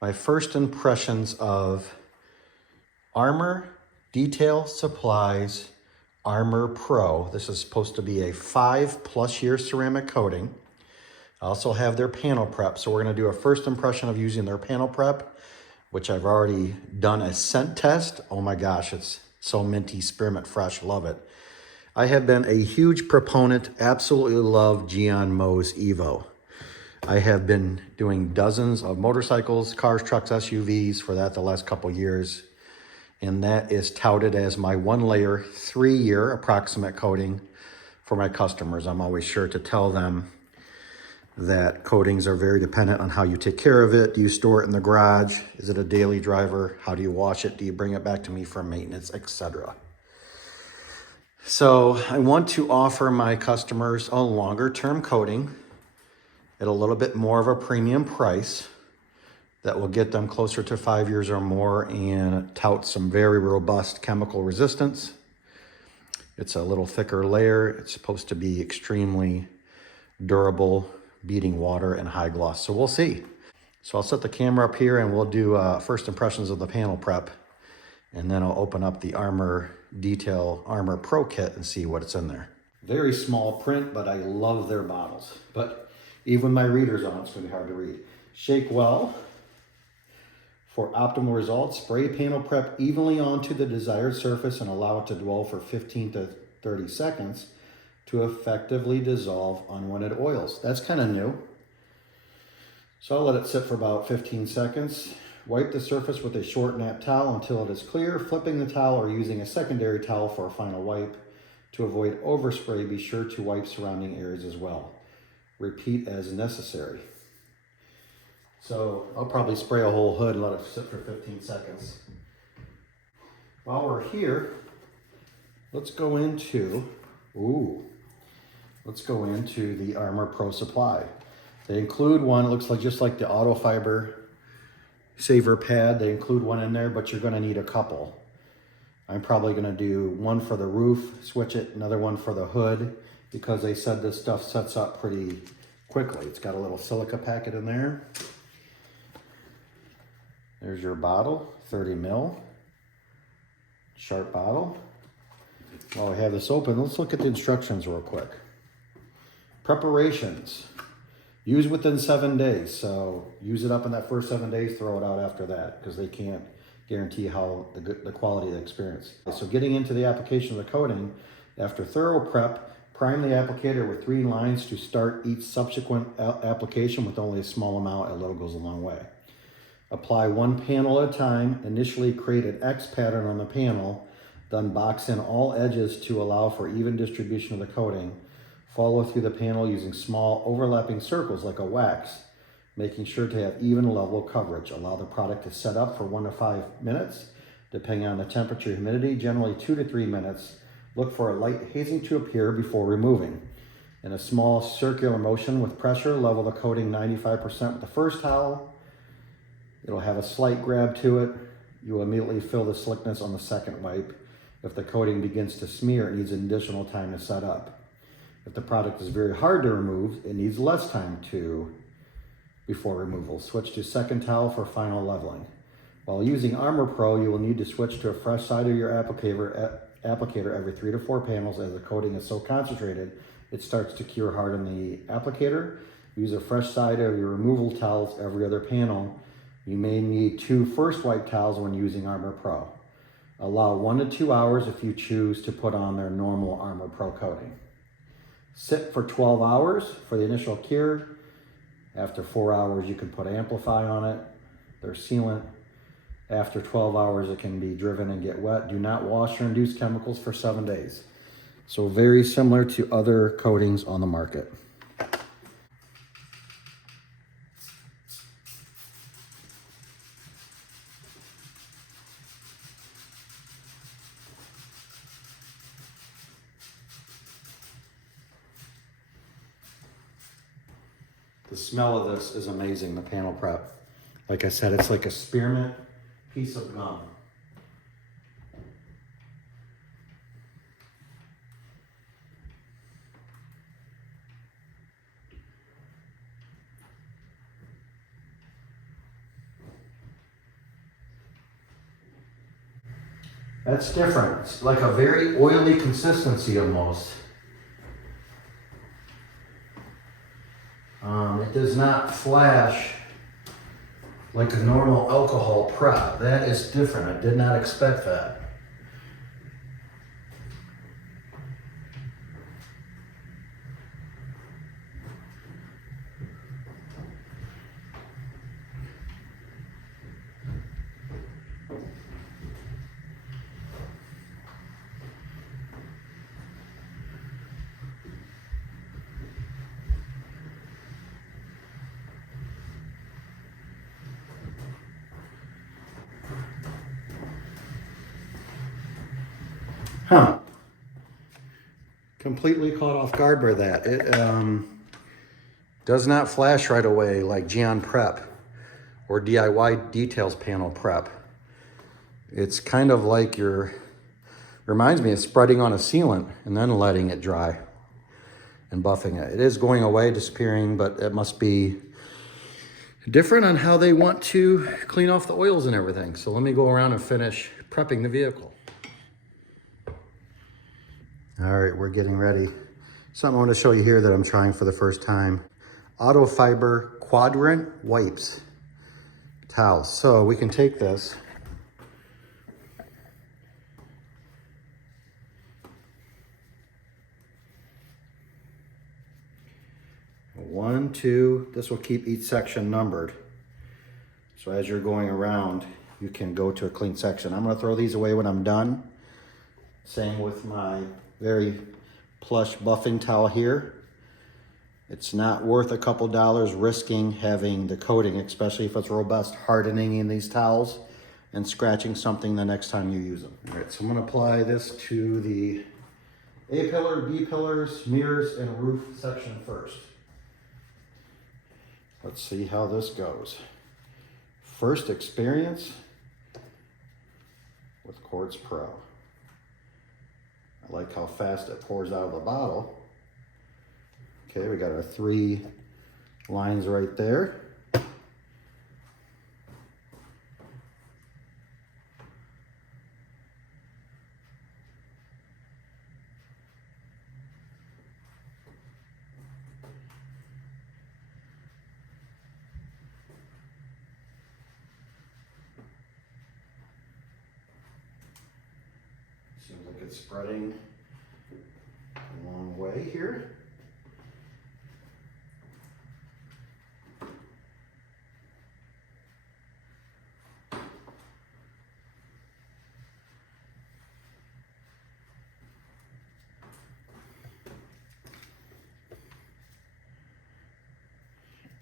My first impressions of Armour Detail Supplies Armour Pro. This is supposed to be a 5+ year ceramic coating. I also have their panel prep. So we're gonna do a first impression of using their panel prep, which I've already done a scent test. Oh my gosh, it's so minty, spearmint fresh, love it. I have been a huge proponent, absolutely love Gian Mo's Evo. I have been doing dozens of motorcycles, cars, trucks, SUVs for that the last couple years. And that is touted as my 1-layer, 3-year approximate coating for my customers. I'm always sure to tell them that coatings are very dependent on how you take care of it. Do you store it in the garage? Is it a daily driver? How do you wash it? Do you bring it back to me for maintenance, etc.? So I want to offer my customers a longer term coating at a little bit more of a premium price that will get them closer to 5 years or more and tout some very robust chemical resistance. It's a little thicker layer. It's supposed to be extremely durable, beating water and high gloss. So we'll see. So I'll set the camera up here and we'll do first impressions of the panel prep. And then I'll open up the Armour Detail Armour Pro kit and see what's in there. Very small print, but I love their bottles. But even my readers on it's gonna be hard to read. Shake well. For optimal results, spray panel prep evenly onto the desired surface and allow it to dwell for 15 to 30 seconds to effectively dissolve unwanted oils. That's kind of new. So I'll let it sit for about 15 seconds. Wipe the surface with a short nap towel until it is clear, flipping the towel or using a secondary towel for a final wipe. To avoid overspray, be sure to wipe surrounding areas as well. Repeat as necessary. So I'll probably spray a whole hood and let it sit for 15 seconds. While we're here, let's go into the Armour Pro Supply. They include one, it looks like just like the auto fiber saver pad. They include one in there, but you're gonna need a couple. I'm probably gonna do one for the roof, switch it, another one for the hood, because they said this stuff sets up pretty quickly. It's got a little silica packet in there. There's your bottle, 30 ml, sharp bottle. While I have this open, let's look at the instructions real quick. Preparations, use within 7 days. So use it up in that first 7 days, throw it out after that, because they can't guarantee how the quality of the experience. So getting into the application of the coating, after thorough prep, prime the applicator with 3 lines to start each subsequent application with only a small amount. A little goes a long way. Apply 1 panel at a time. Initially create an X pattern on the panel, then box in all edges to allow for even distribution of the coating. Follow through the panel using small overlapping circles like a wax, making sure to have even level coverage. Allow the product to set up for 1 to 5 minutes, depending on the temperature and humidity, generally 2 to 3 minutes. Look for a light hazing to appear before removing. In a small circular motion with pressure, level the coating 95% with the first towel. It'll have a slight grab to it. You will immediately feel the slickness on the second wipe. If the coating begins to smear, it needs additional time to set up. If the product is very hard to remove, it needs less time before removal. Switch to second towel for final leveling. While using Armour Pro, you will need to switch to a fresh side of your applicator every 3 to 4 panels, as the coating is so concentrated, it starts to cure hard in the applicator. Use a fresh side of your removal towels every other panel. You may need 2 first wipe towels when using Armour Pro. Allow 1 to 2 hours if you choose to put on their normal Armour Pro coating. Sit for 12 hours for the initial cure. After 4 hours, you can put Amplify on it, their sealant. After 12 hours, it can be driven and get wet. Do not wash or induce chemicals for 7 days. So very similar to other coatings on the market. The smell of this is amazing, the panel prep. Like I said, it's like a spearmint piece of gum. That's different. It's like a very oily consistency almost. It does not flash like a normal alcohol prep. That is different. I did not expect that. Huh. Completely caught off guard by that. It does not flash right away like Geon Prep or DIY Details Panel Prep. It's kind of like reminds me of spreading on a sealant and then letting it dry and buffing it. It is going away, disappearing, but it must be different on how they want to clean off the oils and everything. So let me go around and finish prepping the vehicle. All right, we're getting ready. Something I want to show you here that I'm trying for the first time. Auto Fiber Quadrant Wipes Towels. So we can take this. One, two, this will keep each section numbered. So as you're going around, you can go to a clean section. I'm gonna throw these away when I'm done. Same with my very plush buffing towel here. It's not worth a couple dollars risking having the coating, especially if it's robust, hardening in these towels and scratching something the next time you use them. All right, so I'm gonna apply this to the A-pillar, B-pillars, mirrors, and roof section first. Let's see how this goes. First experience with Quartz Pro. I like how fast it pours out of the bottle. Okay, we got our 3 lines right there. Seems like it's spreading a long way here.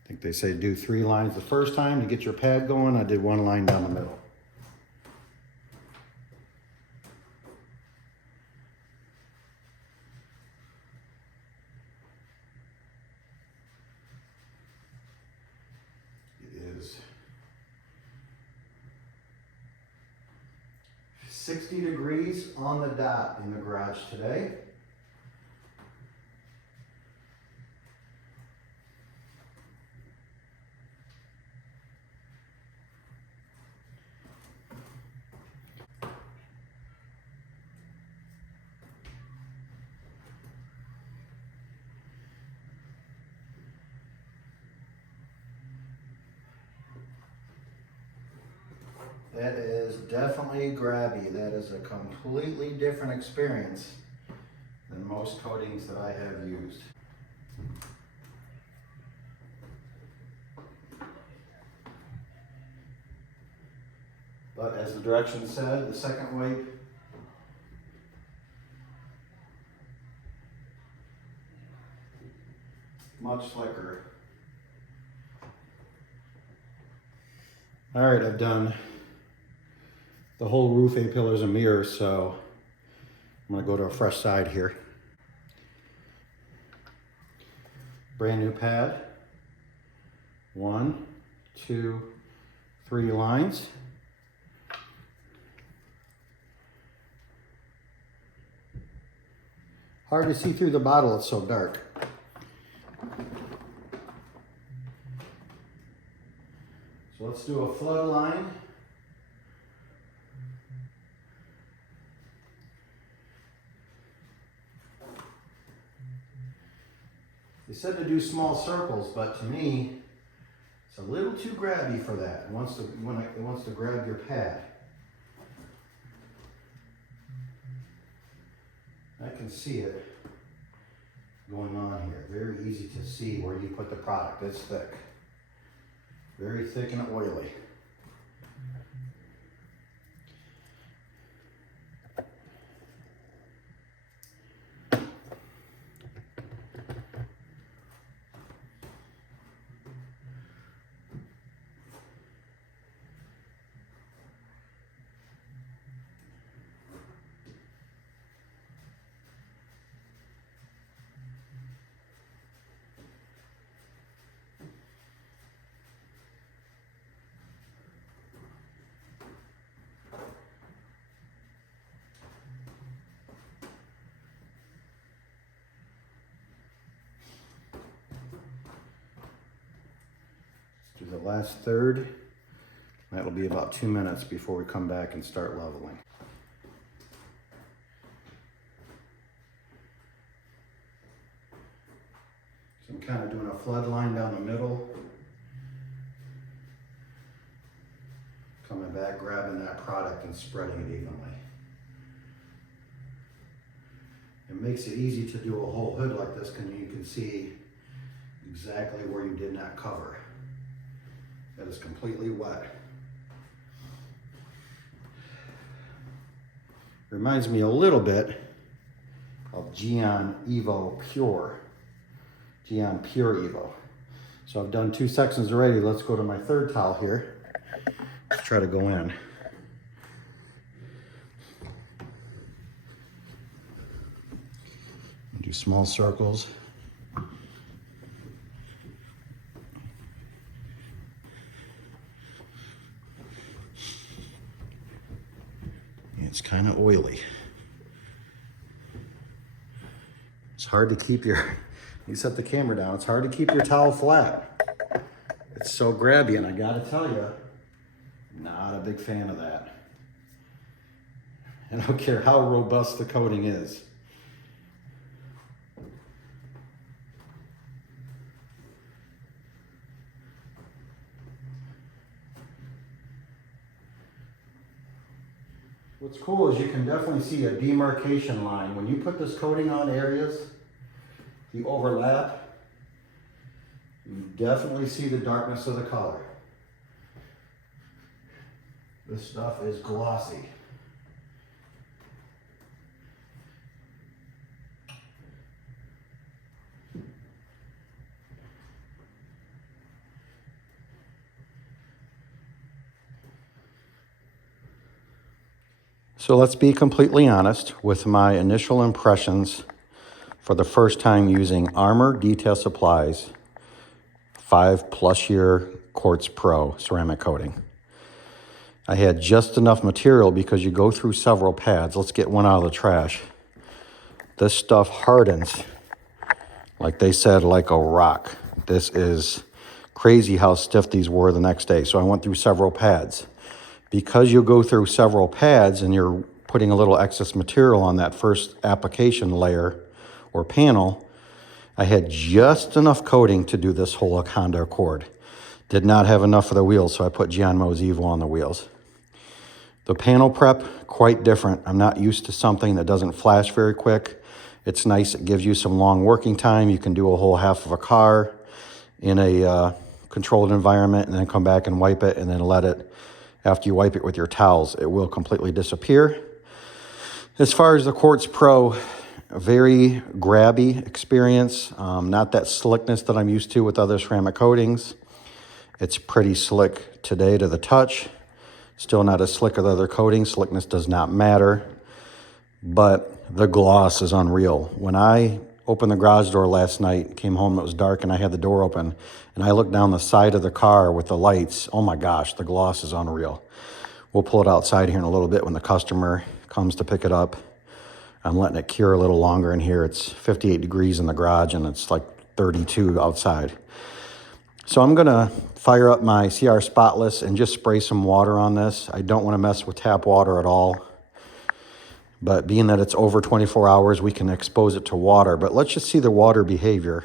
I think they say do 3 lines the first time to get your pad going. I did 1 line down the middle. It is 60 degrees on the dot in the garage today. That is definitely grabby. That is a completely different experience than most coatings that I have used. But as the directions said, the second wipe much slicker. All right, I've done the whole roof, A-pillars, and mirrors, so I'm gonna go to a fresh side here. Brand new pad. 1, 2, 3 lines. Hard to see through the bottle, it's so dark. So let's do a flood line. They said to do small circles, but to me, it's a little too grabby for that. It wants to grab your pad. I can see it going on here. Very easy to see where you put the product. It's thick. Very thick and oily. Do the last third. That'll be about 2 minutes before we come back and start leveling. So I'm kind of doing a flood line down the middle. Coming back, grabbing that product and spreading it evenly. It makes it easy to do a whole hood like this because you can see exactly where you did not cover. That is completely wet. Reminds me a little bit of Geon Evo Pure. Geon Pure Evo. So I've done 2 sections already. Let's go to my third towel here. Let's try to go in. Do small circles. It's kind of oily. It's hard to keep you set the camera down, it's hard to keep your towel flat. It's so grabby, and I gotta tell you, not a big fan of that. And I don't care how robust the coating is. What's cool is you can definitely see a demarcation line. When you put this coating on areas, you overlap, you definitely see the darkness of the color. This stuff is glossy. So let's be completely honest with my initial impressions for the first time using Armour Detail Supplies 5+ year Quartz Pro ceramic coating. I had just enough material because you go through several pads. Let's get one out of the trash. This stuff hardens, like they said, like a rock. This is crazy how stiff these were the next day. So I went through several pads. Because you'll go through several pads and you're putting a little excess material on that first application layer or panel, I had just enough coating to do this whole Honda Accord. Did not have enough for the wheels, so I put Gianmo's Evo on the wheels. The panel prep, quite different. I'm not used to something that doesn't flash very quick. It's nice, it gives you some long working time. You can do a whole half of a car in a controlled environment and then come back and wipe it and then let it. After you wipe it with your towels, it will completely disappear. As far as the Quartz Pro, a very grabby experience. Not that slickness that I'm used to with other ceramic coatings. It's pretty slick today to the touch. Still not as slick as other coatings. Slickness does not matter. But the gloss is unreal. When I opened the garage door last night, came home, it was dark, and I had the door open, and I looked down the side of the car with the lights. Oh my gosh, the gloss is unreal. We'll pull it outside here in a little bit when the customer comes to pick it up. I'm letting it cure a little longer in here. It's 58 degrees in the garage, and it's like 32 outside. So I'm gonna fire up my CR Spotless and just spray some water on this. I don't wanna mess with tap water at all. But being that it's over 24 hours, we can expose it to water. But let's just see the water behavior.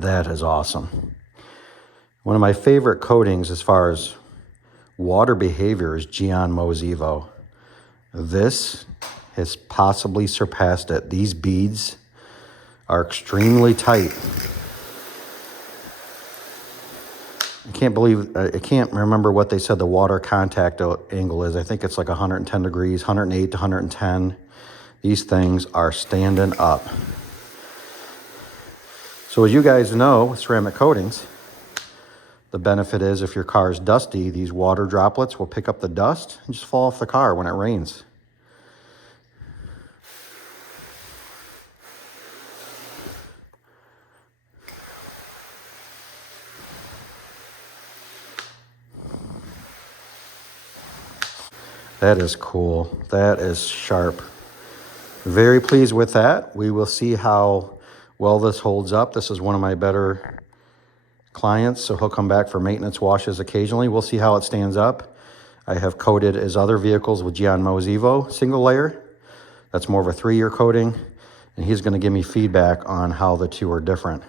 That is awesome. One of my favorite coatings as far as water behavior is Geon Mo's Evo. This has possibly surpassed it. These beads are extremely tight. I can't remember what they said the water contact angle is. I think it's like 110 degrees, 108 to 110. These things are standing up. So as you guys know, with ceramic coatings, the benefit is if your car is dusty, these water droplets will pick up the dust and just fall off the car when it rains. That is cool. That is sharp. Very pleased with that. We will see how well this holds up. This is one of my better clients, so he'll come back for maintenance washes occasionally. We'll see how it stands up. I have coated his other vehicles with Geon Mo's Evo single layer. That's more of a 3-year coating, and he's going to give me feedback on how the two are different.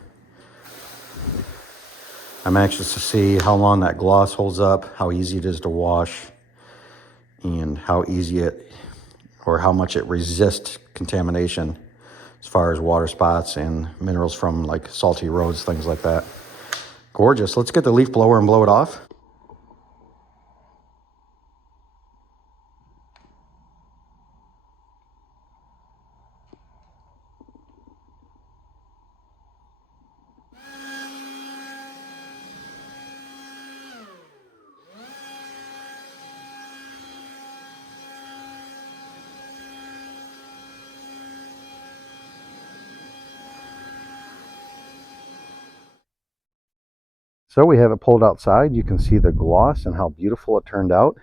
I'm anxious to see how long that gloss holds up, how easy it is to wash, and how easy it, or how much it resists contamination as far as water spots and minerals from like salty roads, things like that. Gorgeous. Let's get the leaf blower and blow it off. So we have it pulled outside. You can see the gloss and how beautiful it turned out.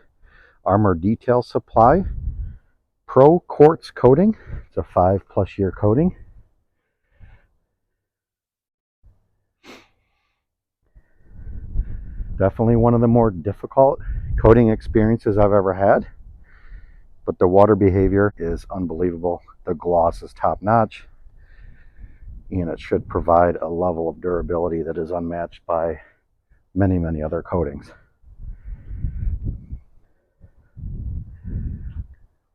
Armour Detail Supply Pro Quartz coating. It's a 5+ year coating. Definitely one of the more difficult coating experiences I've ever had. But the water behavior is unbelievable. The gloss is top notch. And it should provide a level of durability that is unmatched by many, many other coatings.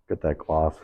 Get that gloss.